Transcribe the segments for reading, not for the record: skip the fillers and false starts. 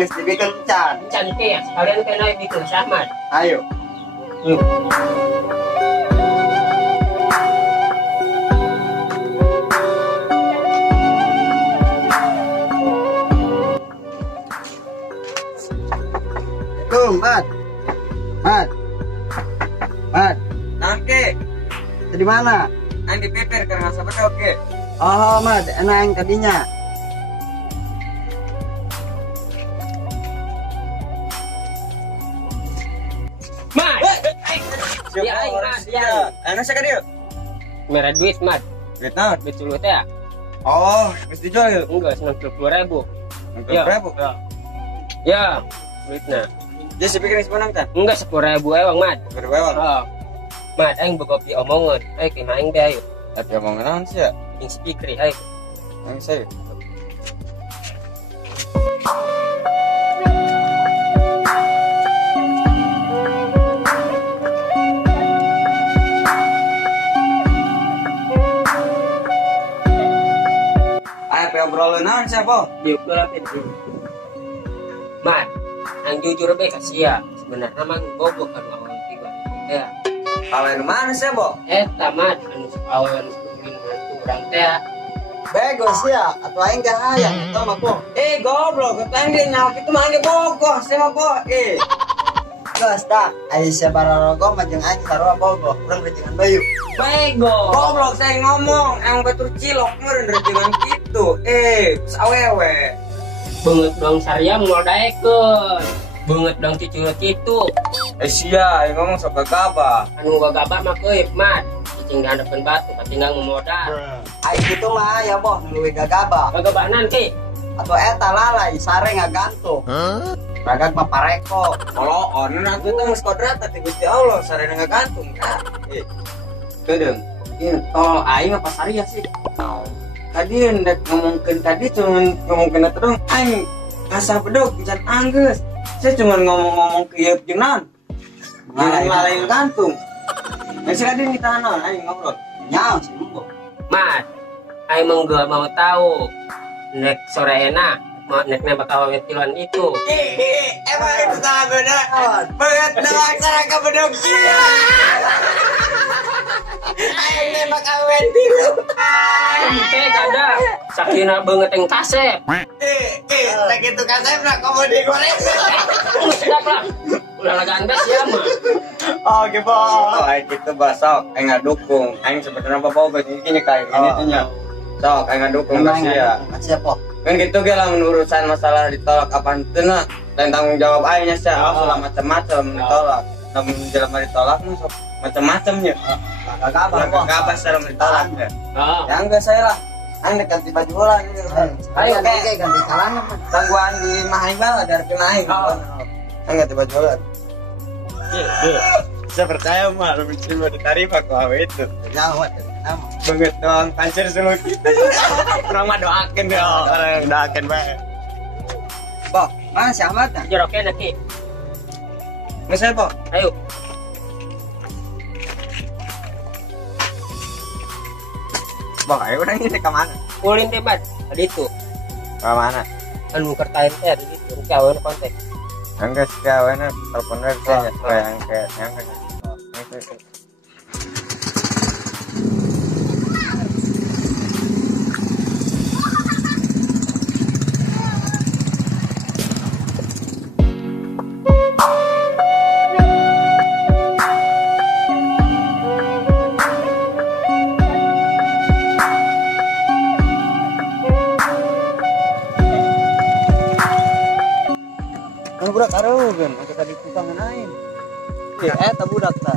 geus dibikin can. Can ke sekalian kena bikin Ahmad. Ayo. Yuk. Tuh, Mat. Mat. Mat. Nangke, Di mana? ang dipeper karena sahabat oke. Oh, Mat, enak yang tadinya. Mat. Ya, Mat, ya. Anu saya dia. Merah duit, Mat. Duit naon? Duit dulu teh. Oh, mesti dijual yuk. Enggak, 90.000. Enggak berapa? Ya, duitnya. Dia sepikirin sebenang kan? Enggak 10.000 ewang, Mat. Berapa? Oh. Mat, aing boga diomongan. Ayo ke maing deh ayo. Tapi omong naon sih ya? Ing speaker ayo. Yang saya. Ayo obrolan naon siapa? Diukur apa itu? Mat, yang jujur be kasia. Sebenarnya mang goblok kan awal tiba. Ya. Kalau yang mana sih, Bo? Tamat anu awal nungguin mantu urang teh. Bego sih ya, atau aing gak hayang, tau mah po. Goblok, ketang dia nyawa itu mah dia bogoh, saya mah Bo. Gas tak, Aisyah Bararogo majeng aing sarua bogo, kurang rejengan bayu. Bego. Goblok saya ngomong, emang betul cilok meureun rejengan kitu. Sawewe. Banget dong Sarya mau daekeun. Banget dong cucu kitu. Sia, yang ngomong sok gagaba. Anu gagaba mah keuk, Mat. Cicing dihandapeun batu, katinggang memodal. Aing gitu mah ya boh, nuluwi gagaba. Gagabanan ki. Atau eta lalai, sare ngagantung. Ragak mah pareko. Kalau on nanti tuh geus kodrat teh Gusti Allah sareng ngagantung kan. Kedeung. Ieu tol aing apa sariah sih? Tadi hendak ngomongkeun tadi cuman ngomongkeun eta dong aing asal bedog pisan anggeus. Saya cuma ngomong-ngomong ke ieu jeung ngalahin gantung. Masih ada nih tahanan, ayo ngobrol. Nyaw sih mbo. Mat, aing mah gak mau tahu. Nek sore enak, mau nek nembak awet tiluan itu. Emang itu tak beda. Banget doang sareng ka bedog sia. Ayo nembak awet tilu. Oke, gak ada. Sakina banget yang kasep. Sakit tuh kasep nak kamu digoreng. Sedap lah. Udah lagaan bes ya mah. Oh, gitu. Ayo gitu basok, ayo ngadukung. Ayo sebenarnya apa begini kayak gini tuh nya. Sok, ayo ngadukung ya. Masih apa? Kan gitu ge lamun urusan masalah ditolak apa henteu na, lain tanggung jawab aing nya sia. Macam-macam ditolak. Namun jelema ditolak mah sok macam-macam nya. Gagaba sareng ditolak ya. Oh. Ya enggak saya lah. Aing ganti baju lah. Ayo ganti celana. Tangguhan di mahai bal dari naik. Aing ganti baju lah. Saya percaya mah lebih cuma ditarif aku awe itu. Jawab nama. Banget doang pancir seluruh kita. Orang mah doakan ya, orang doakan bae. Bo, mana si Ahmad? Joroknya naki. Ngesel, Bo. Ayo. Bo, ayo orang ini ke mana? Ulin teh, Mat. Ada itu. Ke mana? Anu kertain teh di situ. Kawan kontak. Enggak sih kawan telepon saya yang ke yang ke. Budak karugen, aku tadi tukang naik. Eta budak ta.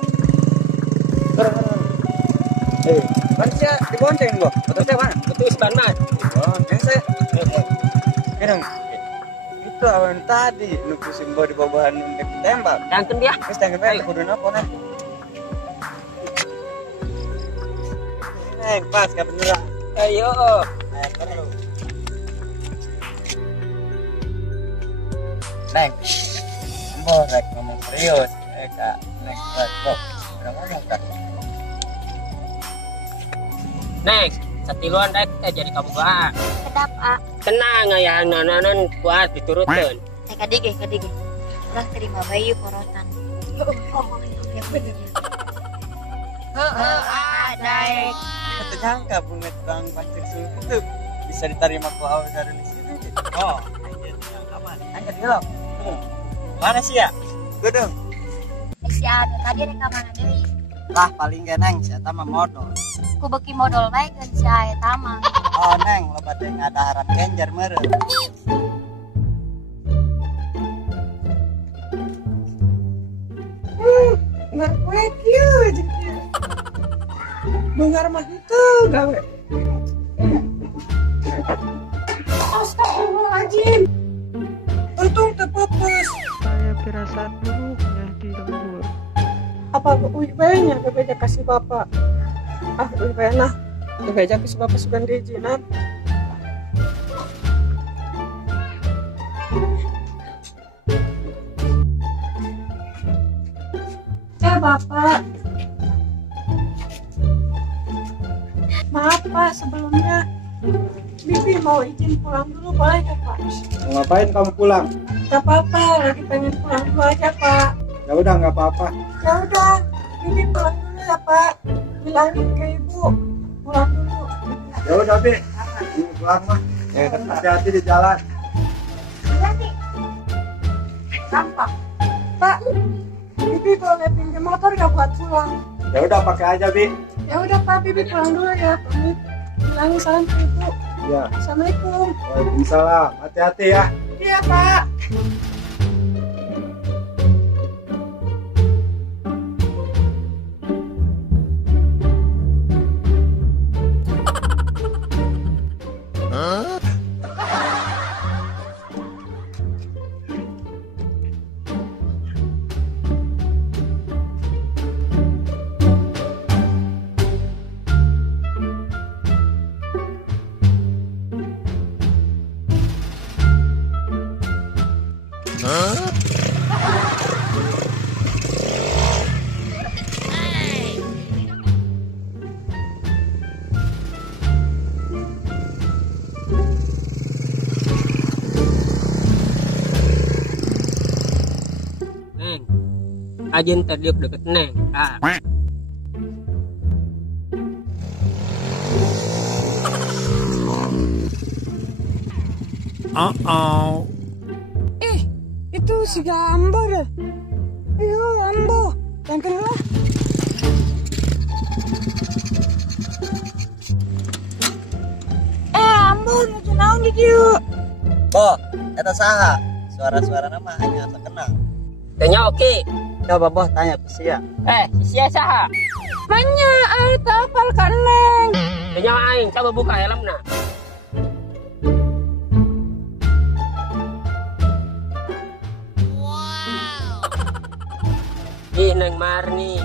Kan saya dibonceng, Bo. Betul saya mana? Betul Isban, Mat. Bonceng saya. Kadang itu awan tadi lu pusing Bo di bawahan untuk ditembak. Danten dia. Terus tangan bae kudu napa nah. Neng, pas ka beneran. Ayo. Neng, Mbok rek ngomong serius. Kak, Neng, Mbok. Udah ngomong kan? Next, satiluan rek teh jadi kabugaan. Sedap, A. Tenang aya nanan kuat diturutkeun. Kadege. Orang terima bayi porotan. Yang bener. Ada. Kata jangka punya tukang pancing sulit itu bisa diterima ku awal dari di situ. Oh, aman. Angkat dulu. Mana sih ya? Gedung. Si ada tadi rekaman deui. Lah paling gak neng saya tama modal. Ku beki modal bae kan si aya tama. Oh neng, lo bate ada harap genjar meureun. Ngarkuek kieu jeung Bungar mah itu gawe. Astagfirullahaladzim. Untung terputus. Saya firasat buruknya di lembur. Apa uih bae-nya bebeja kasih bapak. Uih bae nah. Bebeja kasih bapak sugan diizinan. Bapak. Maaf Pak, sebelumnya Bibi mau izin pulang dulu, boleh ya Pak? Mau ngapain kamu pulang? Gak apa-apa, lagi pengen pulang dulu aja Pak. Ya udah nggak apa-apa. Ya udah, Bibi pulang dulu ya Pak. Bilangin ke Ibu pulang dulu. Ya udah Bi, ini pulang mah. Hati-hati di jalan. Iya nih. Gampang. Pak, Bibi boleh pinjam motor gak buat pulang? Ya udah pakai aja Bi. Ya udah Pak, Bibi pulang dulu ya. Pamit. Bilangin salam ke Ibu. Ya. Assalamualaikum. Waalaikumsalam. Hati-hati ya. Iya Pak. Ajen terdiuk deket Neng. Itu si gambar ya? Iya, Ambo. Yang kenal. Ambo, nuju naon di dieu? Boh, eta saha? Suara-suara nama hanya asa kenal. Tanya oke. Coba boh tanya ke sia. Si sia saha? Manya, eta apal ka Neng. Tanya aing, coba buka helmna. Ih, Neng Marni.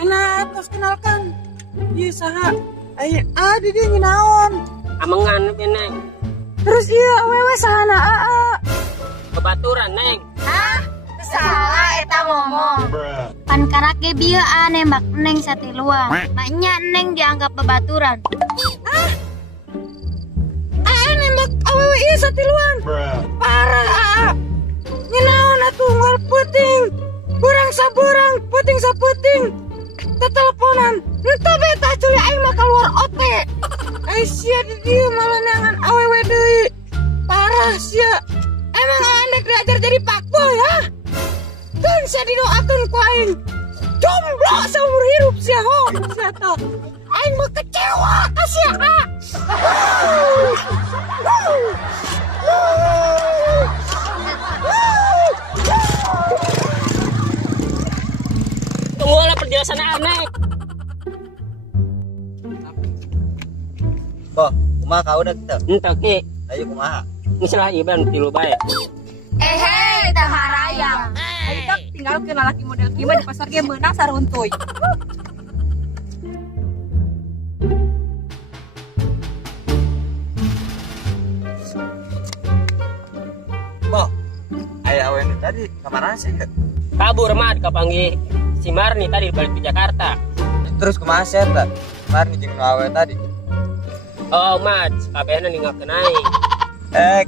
Enak, tos kenalkan. Iya saha? Aya di dieu nginaon. Amengan we Neng. Terus iya awewe sahana aa. Kebaturan Neng. Salah eta ngomong. Pan karake bieu nembak Neng satiluan. Maknya Neng dianggap bebaturan. Nembak awewe ieu satiluan. Parah aa. Nginaon atuh ngol puting. Burang saburang, puting saputing. Teteleponan. Entah beta curi aing mah keluar ote. Sia di dieu malah neangan awewe deui. Parah sia. Emang andek diajar jadi pakboy ya? Dan saya didoakan ku aing jomblo seumur hidup sia ho sia tah. Aing mah kecewa ka sia ka. Tunggu lah penjelasan aneh. Boh, kumaha ka udah kita? Entah ki. Ayo kumaha? Misalnya iban tilu bae. Hei, tah harayang. Kita tinggal ke lalaki model kieu di pasar ge meunang saruntuy. Boh, aya awewe tadi kamana sih? Kabur mat kapanggih si Marni tadi balik ke Jakarta. Terus kumaha sih eta? Marni jeung awewe tadi. Oh mat, kabehna ninggalkeun aing.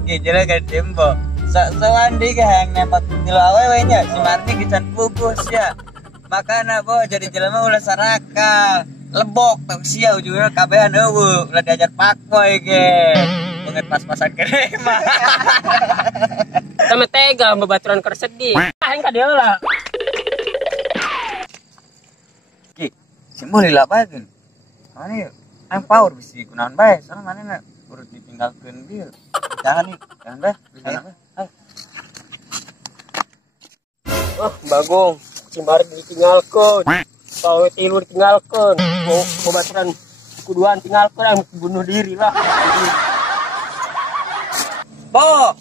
Gejala kan tembo. Sewandi ke yang nembak tilu awewenya si Marni kican pugus ya. Makana bo jadi jelema ulah saraka lebok tak sia ujungnya kabehan eueuh ulah diajar pakboy ge. Banget pas-pasan kerema. Sama tega babaturan keur sedih. Aing ka dia lah. Ki, simbol lila baekeun. Mane ang power bisa digunakan bae, soalnya mana urut ditinggalkeun bieu. Jangan nih, jangan bae. Oh, Bagong, Cimbar ditinggalkan, Pawe tilu ditinggalkan, babaturan kuduan tinggalkan, bunuh diri lah. Bo,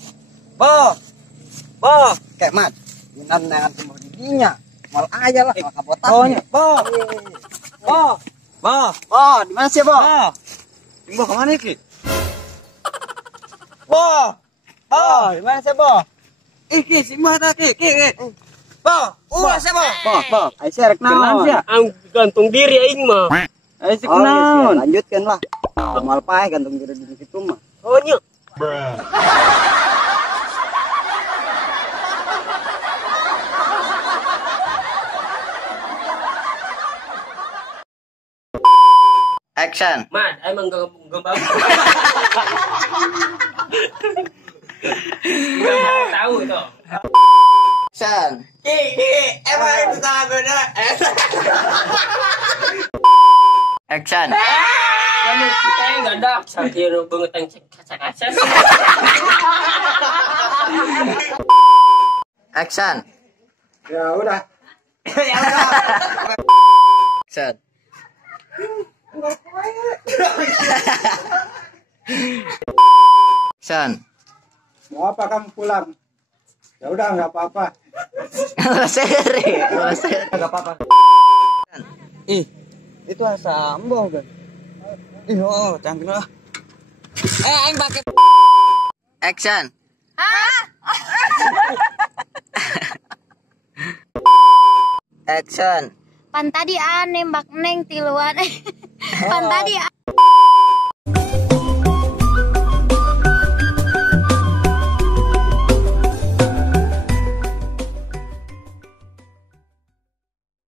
kayak mat, inan dengan tumbuh didinya, mal aja lah, mal kabotannya. Bo, di mana sih Bo? Bo kemana ki? Bo, di mana sih Bo? Iki si mana ki? Bo, sih Bo. Ayo sih rek kenaon sih. Ang gantung diri aing mah. Ayo sih kenaon. Lanjutkan lah. Mal pae gantung diri di situ mah. Oh nya. Action. Man, emang gak bagus. Gak tahu tuh. Action. Emang itu salah beda. Action. Kamu kita yang gak ada sambil banget yang kaca-kaca. Action. Ya udah. Action. Action. Mau apa kamu pulang? Ya udah nggak apa-apa. Enggak apa-apa. Ih, itu asa embong kan. Ih, oh, canggih lah. Aing pakai action. Action. Pan tadi nembak neng tiluan. Pan tadi